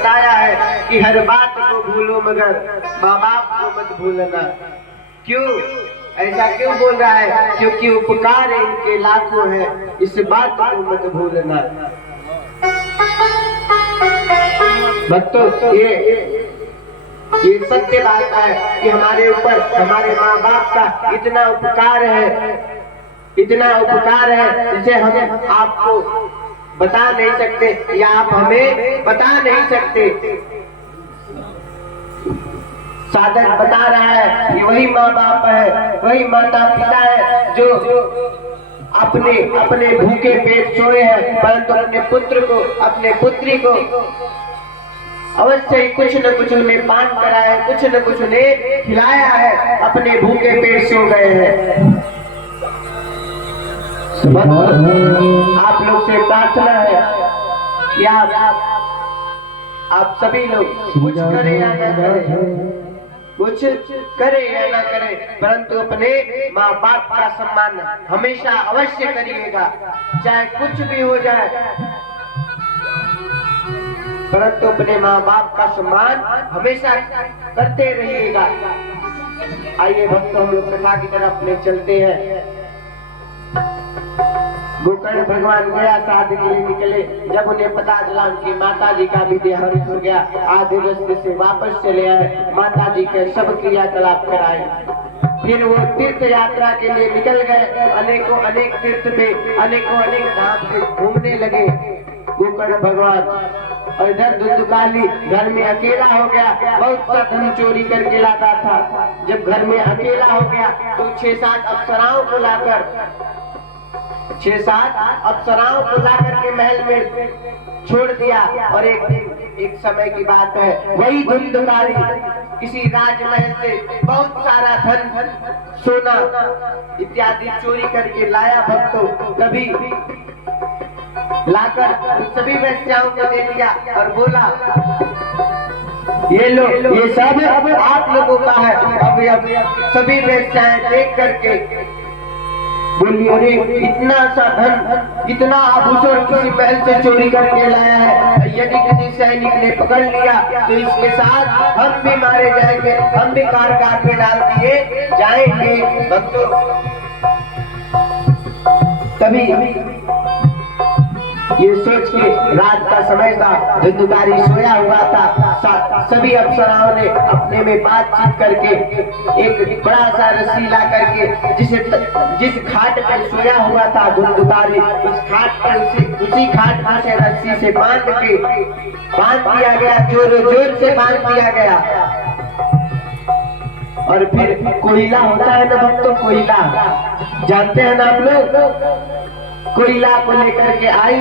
बताया है कि हर बात को भूलो मगर माँ बाप को मत भूलना। क्यों ऐसा क्यों बोल रहा है? क्योंकि उपकार इनके लाखों है, इस बात को मत भूलना। भक्तों, ये सत्य बात है कि हमारे ऊपर हमारे माँ बाप का इतना उपकार है, इतना उपकार है जिसे हम आपको बता नहीं सकते या आप हमें बता नहीं सकते। साधक बता रहा है कि वही माँ बाप है, वही माता पिता है जो अपने अपने भूखे पेट सोए हैं, परंतु अपने पुत्र को, अपने पुत्री को अवश्य ही कुछ न कुछ उन्हें पान कराया है, कुछ न कुछ उन्हें खिलाया है, अपने भूखे पेट सो गए हैं। आप लोग से प्रार्थना है कि आप सभी लोग कुछ करें या न करें, कुछ करे या ना करे, परंतु अपने माँ बाप का सम्मान हमेशा अवश्य करिएगा, चाहे कुछ भी हो जाए, परंतु अपने माँ बाप का सम्मान हमेशा करते रहिएगा। आइए भक्तों, हम लोग कथा की तरफ अपने चलते हैं। गोकर्ण भगवान गया शादी के लिए निकले। जब उन्हें पता चला उनकी माता जी का भी देहांत हो गया, आधे रास्ते से वापस चले आए, माता जी के सब क्रियाकलाप कराए। फिर वो तीर्थ यात्रा के लिए निकल गए। अनेकों अनेक तीर्थ में अनेकों अनेक धाम से घूमने लगे गोकर्ण भगवान। और इधर धुंधुकाली घर में अकेला हो गया, बहुत सा धन चोरी करके लाता था। जब घर में अकेला हो गया तो 6-7 अप्सराओं को लाकर 6-7 अप्सराओं को लाकर के महल में छोड़ दिया। और एक समय की बात है, वही धुंधुकारी किसी राजमहल से बहुत सारा धन, सोना इत्यादि चोरी करके लाया। भक्तों, तभी लाकर सभी वेश्याओं को दे दिया और बोला, ये लो, ये सब आप लोगों का है। अब सभी वेश्याएं देख करके बोली, अरे इतना सा धन, इतना आभूषण किसी महल से चोरी करके लाया है, यदि किसी सैनिक ने पकड़ लिया तो इसके साथ हम भी मारे जाएंगे, हम भी कारागार में डाल दिए जाएंगे। भक्तों, तभी ये सोच के रात का समय था, धुंधुकारी सोया हुआ था। सभी अप्सराओं ने अपने में बातचीत करके एक बड़ा सा रस्सी ला करके जिस खाट पर सोया हुआ था धुंधुकारी, उसी खाट पर से रस्सी से बांध दिया गया, जोर से बांध दिया गया। और फिर कोयला होता है ना भक्तों, कोयला जानते हैं ना आप लोग, कोयला को लेकर के आई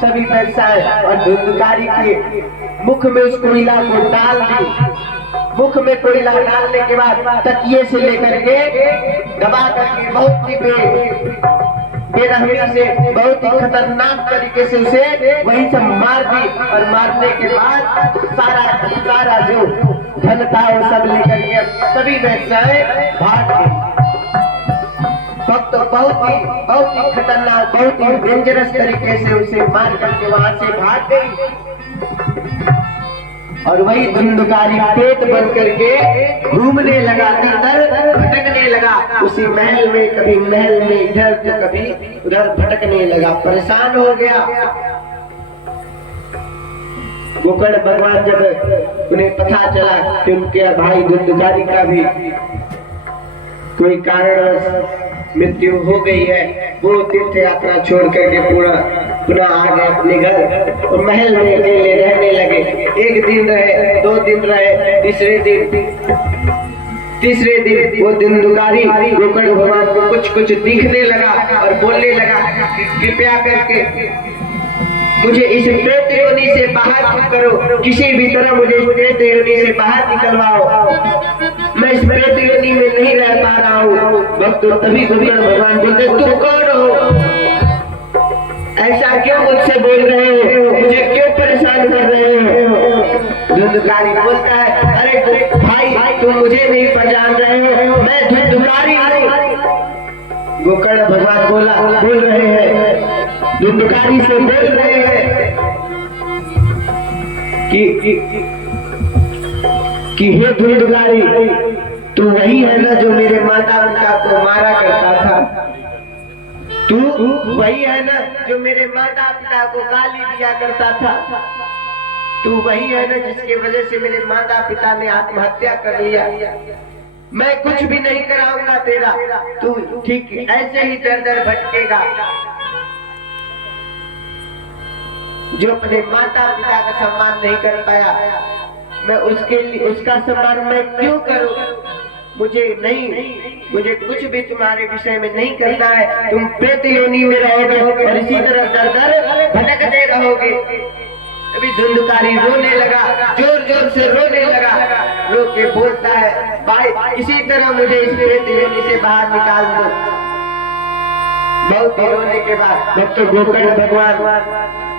सभी वेश्याएं और धुंधुकारी के मुख में उस कोयला को डाल दी। मुख में कोयला डालने के बाद तकिए से लेकर के दबा करके बहुत ही बेरहमी से, बहुत ही खतरनाक तरीके से उसे वहीं से मार दी। और मारने के बाद सारा जो धन था वो सब लेकर के सभी वेश्याएं भाग गई। बहुत ही खतरनाक, बहुत ही डेंजरस तरीके से उसे मार करके वहां से भाग गई। और वही धुंधुकारी पेट बन करके घूमने लगा, इधर भटकने लगा उसी महल में, कभी महल में इधर तो कभी उधर भटकने लगा, परेशान हो गया। गोकर्ण भगवान जब उन्हें पता चला कि उनके भाई धुंधुकारी का भी कोई कारण मृत्यु हो गई है, वो तीर्थ यात्रा छोड़ करके पुनः आ गए अपने घर और महल में अकेले रहने लगे। 1 दिन रहे, 2 दिन रहे, तीसरे दिन वो धुंधुकारी गोकर्ण भगवान को कुछ दिखने लगा और बोलने लगा, कृपया करके मुझे इस प्रेत योनि से बाहर करो, किसी भी तरह मुझे इस प्रेत योनि से बाहर निकलवाओ, मैं इस प्रेत योनि में नहीं रह पा रहा हूँ। भक्तों, तभी गोकर्ण भगवान बोलते, तुम कौन हो? ऐसा क्यों मुझसे बोल रहे हो? मुझे क्यों परेशान कर रहे हो? धुंधुकारी बोलता है, अरे भाई तुम मुझे नहीं पहचान रहे हो, मैं धुंधुकारी हूँ। गोकर्ण भगवान बोल रहे हैं, धुंधुकारी से बोल रहे हैं, कि हे धुंधुकारी, तू वही है ना जो मेरे माता पिता को मारा करता था। तू वही है ना जो मेरे माता पिता को गाली दिया करता था। तू वही है ना जिसकी वजह से मेरे माता पिता ने आत्महत्या कर लिया। मैं कुछ भी नहीं कराऊंगा तेरा, तू ठीक ऐसे ही दर दर भटकेगा। जो अपने माता पिता का सम्मान नहीं कर पाया, मैं उसके लिए उसका सम्मान मैं क्यों करूं? मुझे कुछ भी तुम्हारे विषय में नहीं करना है। तुम प्रेत योनि में रहोगे और इसी तरह दर दर भटकते रहोगे। अभी धुंधुकारी रोने लगा, जोर जोर से रोने लगा, रो के बोलता है, भाई इसी तरह मुझे इस प्रेत योनि से बाहर निकाल दो। बहुत रोने के बाद डॉक्टर गोकर्ण भगवान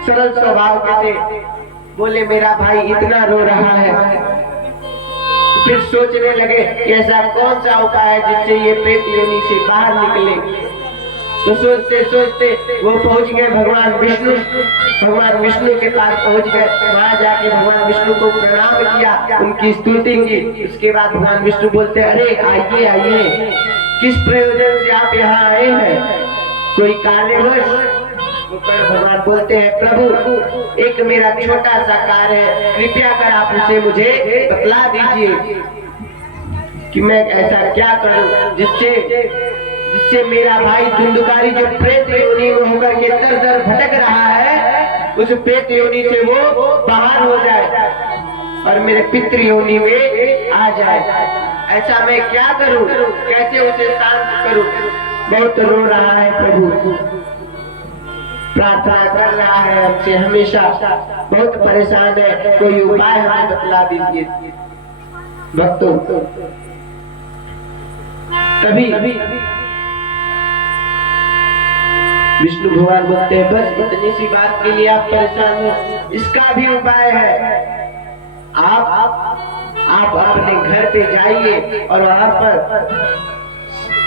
सरल स्वभाव के थे, बोले मेरा भाई इतना रो रहा है। फिर सोचने लगे कि ऐसा कौन सा उपाय है जिससे ये प्रेत योनि से बाहर निकले। तो सोचते सोचते वो पहुंच गए भगवान विष्णु के पास पहुंच गए। वहां जाके भगवान विष्णु को प्रणाम किया, उनकी स्तुति की। उसके बाद भगवान विष्णु बोलते, अरे आइए आइए, किस प्रयोजन से आप यहाँ आए हैं? कोई कारणवश? भगवान बोलते हैं, प्रभु एक मेरा छोटा सा कार्य है, कृपया कर आप उसे मुझे बतला दीजिए कि मैं ऐसा क्या करूं जिससे मेरा भाई धुंधुकारी जो प्रेत योनि में होकर के दर दर भटक रहा है, उस प्रेत योनि से वो बाहर हो जाए और मेरे पितृ योनि में आ जाए। ऐसा मैं क्या करूं? कैसे उसे शांत करूं? बहुत रो रहा है प्रभु, प्रार्थना कर रहा है हमसे हमेशा, बहुत परेशान है, कोई उपाय हमें बतला दीजिए भक्तों। तभी विष्णु भगवान बोलते हैं, बस इतनी सी बात के लिए आप परेशान हो, इसका भी उपाय है। आप अपने घर पे जाइए और वहां पर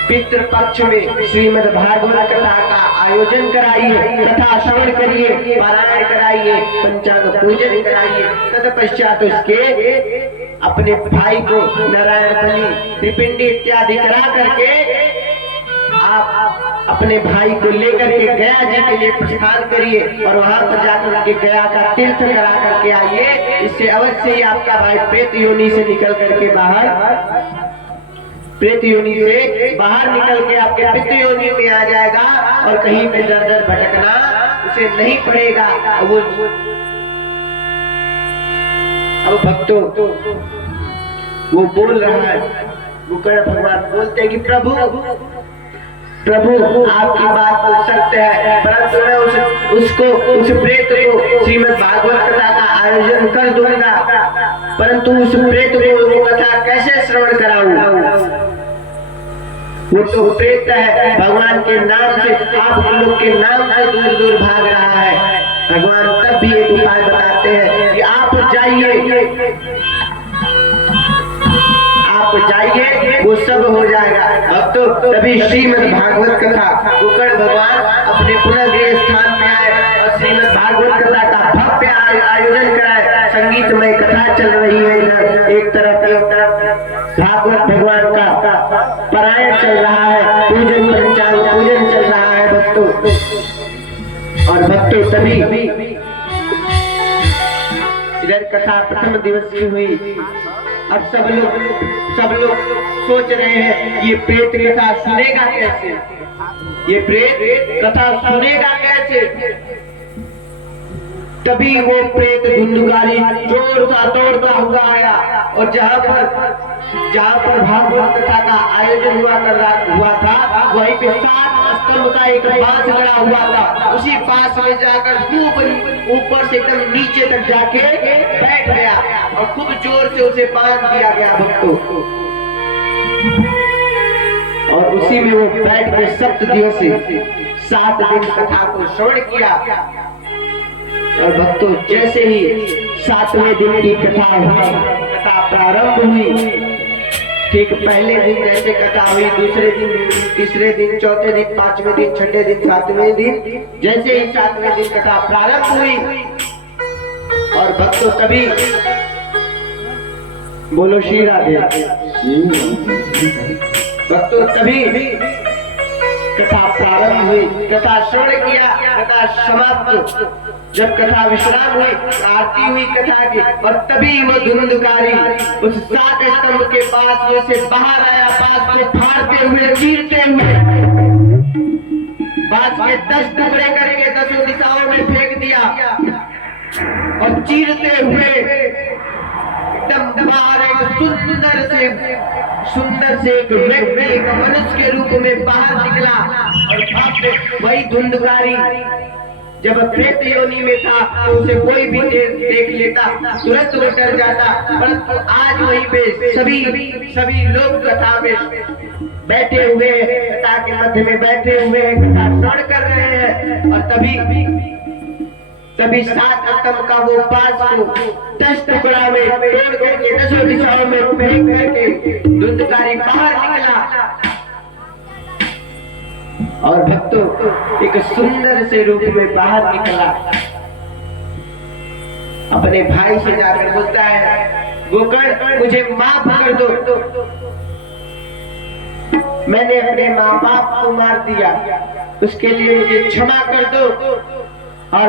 पितृ पक्ष में श्रीमद् भागवत कथा का आयोजन कराइए, कथा श्रवण करिए, पारायण कराइए, पंचांग पूजन कराइए। तत्पश्चात उसके अपने भाई को नारायण बलि, त्रिपिंडी इत्यादि करा करके आप अपने भाई को लेकर के गया जी के लिए प्रस्थान करिए और वहां पर जाकर के गया का तीर्थ करा करके आइए। इससे अवश्य ही आपका भाई प्रेत योनि से निकल करके प्रेत योनि से बाहर निकल के आपके पितृ योनि में आ जाएगा और कहीं पे दर दर भटकना उसे नहीं पड़ेगा। अब भक्तों वो बोल रहा है, गोकर्ण भगवान बोलते हैं कि प्रभु आपकी बात तो सत्य है, परंतु मैं उस प्रेत को श्रीमद् भागवत कथा का आयोजन कर दूंगा, परंतु उस प्रेत को वो कथा कैसे श्रवण कराऊं? वो तो प्रेत है, भगवान के नाम से, आप लोग के नाम से दूर दूर भाग रहा है। भगवान तब भी एक उपाय बताते हैं कि आप जाइए वो सब हो जाएगा। अब तो तभी श्रीमद् भागवत कथा गोकर्ण भगवान अपने पुनः स्थान में आए और श्रीमद् भागवत कथा का भव्य आयोजन कराए। संगीतमय कथा चल रही है, इधर एक तरफ भागवत भगवान का पारायण चल रहा है, पूजन पंचांग पूजन चल रहा है भक्तों। और भक्तों तभी इधर कथा प्रथम दिवस की हुई। अब सब लोग सोच रहे हैं ये प्रेत कथा सुनेगा कैसे, ये प्रेत कथा सुनेगा कैसे? तभी वो प्रेत धुंधुकारी दौड़ता हुआ आया और जहाँ पर भागवत कथा का आयोजन हुआ था, वहीं पे 7 स्तंभ का एक बांस लगा हुआ था। उसी बांस में जाकर खूब ऊपर से एकदम नीचे तक जाके बैठ गया और खूब जोर से उसे बांध दिया गया भक्तों। और उसी में वो बैठ के सप्तदिवसीय 7 दिन कथा को श्रवण किया। और भक्तों जैसे ही 7वें दिन की कथा प्रारंभ हुई, ठीक पहले दिन जैसे कथा हुई, दूसरे दिन, तीसरे दिन, चौथे दिन, 5वें दिन, 6ठे दिन, 7वें दिन, जैसे ही 7वें दिन कथा प्रारंभ हुई और भक्तों कभी बोलो श्री राधे। भक्तों कभी कथा प्रारंभ हुई, कथा श्रवण किया, कथा समाप्त, जब कथा विश्राम हुई, आरती हुई कथा की, और तभी वो धुंधकारी उस 7 स्तंभ के पास से बाहर आया, बांस को फाड़ते हुए, चीरते हुए, बांस के 10 टुकड़े करके 10 दिशाओं में फेंक दिया और चीरते हुए एकदम बाहर एक सुंदर से एक व्यक्ति, एक मनुष्य के रूप में बाहर निकला। और वही धुंधकारी जब प्रेत योनि में था तो उसे कोई भी देख लेता तुरंत वो डर जाता, परंतु आज वहीं पे सभी लोग कथा में बैठे हुए, कथा के मध्य में बैठे हुए कथा श्रवण कर रहे हैं। और तभी 7 स्तंभ का वो बांस को 10 टुकड़ा में तोड़ करके 10 दिशाओं में फेंक करके धुंधकारी बाहर निकला। और भक्तों एक सुंदर से रूप में बाहर निकला, अपने भाई से जाकर बोलता है, गोकर्ण मुझे माफ कर दो, मैंने अपने माँ बाप को मार दिया, उसके लिए मुझे क्षमा कर दो। और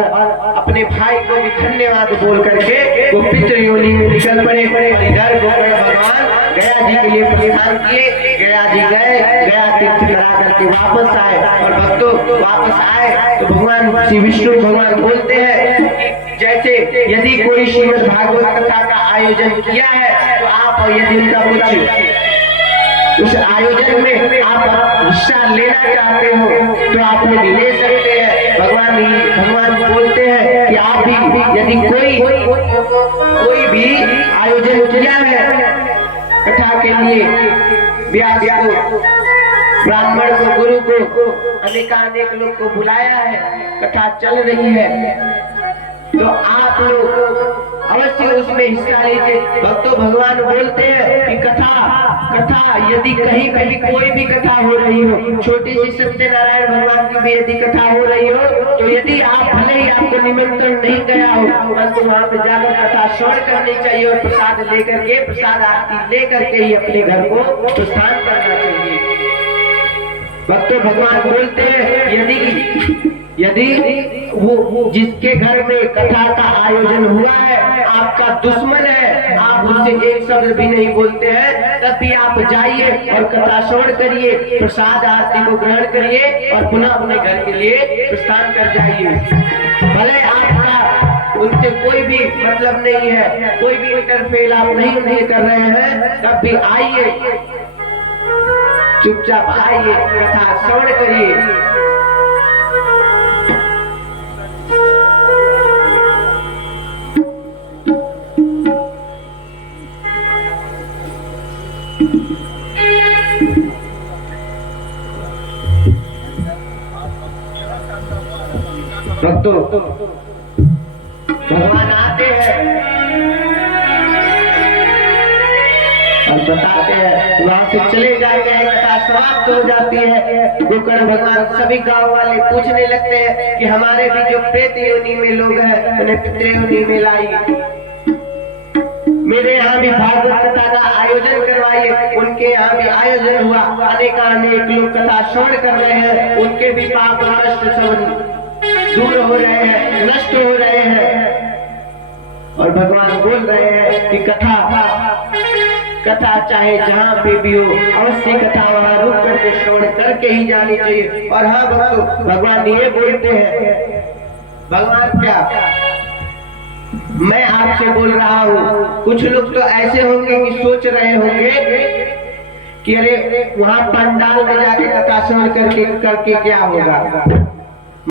अपने भाई को भी धन्यवाद बोल करके वो पितृ योनि में निकल पड़े। इधर गोकर्ण भगवान गया जी के लिए प्रस्थान किए, गया जी गए, गया तीर्थ करा करके वापस आए। और भक्तों वापस आए तो भगवान श्री विष्णु भगवान बोलते हैं कि जैसे यदि कोई श्रीमद् भागवत कथा का आयोजन किया है तो आप यदि उनका कुछ उस आयोजन में आप हिस्सा लेना चाहते हो तो आप लोग ले सकते हैं। भगवान बोलते हैं कि आप भी यदि कोई भी आयोजन किया है कथा के लिए, व्यास को, ब्राह्मण को, गुरु को, अनेक लोग को बुलाया है, कथा चल रही है, तो आप लोग अवश्य उसमें हिस्सा लीजिए। भक्तों भगवान बोलते हैं कि कथा यदि कहीं पे भी कोई भी कथा हो रही हो, छोटी सी सत्यनारायण भगवान की भी यदि कथा हो रही हो, तो यदि आप भले ही आपको निमंत्रण नहीं गया हो, बस तो वहां पे जाकर कथा श्रवण करनी चाहिए और प्रसाद लेकर के, प्रसाद आरती लेकर के ही अपने घर को प्रस्थान करना चाहिए। भक्तों भगवान बोलते हैं यदि वो जिसके घर में कथा का आयोजन हुआ है आपका दुश्मन है, आप उससे एक शब्द भी नहीं बोलते हैं, तब भी आप जाइए और कथा श्रवण करिए, प्रसाद आरती को ग्रहण करिए और पुनः अपने घर के लिए प्रस्थान कर जाइए। भले आपका उनसे कोई भी मतलब नहीं है, कोई भी इंटरफेयर आप नहीं कर रहे हैं, तब भी आइए, चुपचाप आइए, कथा श्रवण करिए। भक्तों भगवान आते हैं और बताते हैं, वहां से चले जाते हैं, कथा समाप्त हो जाती है। गोकर्ण भगवान सभी गांव वाले पूछने लगते हैं कि हमारे भी जो प्रेत योनि में लोग हैं उन्हें पितृ योनि में लाई, मेरे यहाँ भी भागवत कथा का आयोजन करवाइए। उनके यहाँ भी आयोजन हुआ, अनेक लोग कथा श्रवण कर रहे हैं, उनके भी पाप कष्ट सब दूर हो रहे हैं, नष्ट हो रहे हैं। और भगवान बोल रहे हैं कि कथा चाहे जहाँ पे भी हो, अवश्य कथा वहां रुक करके श्रवण करके ही जानी चाहिए। और हाँ भक्तों भगवान ये बोलते हैं, भगवान क्या मैं आपसे बोल रहा हूँ, कुछ लोग तो ऐसे होंगे कि सोच रहे होंगे कि अरे वहां पंडाल में जाके कथा श्रवण करके क्या होगा,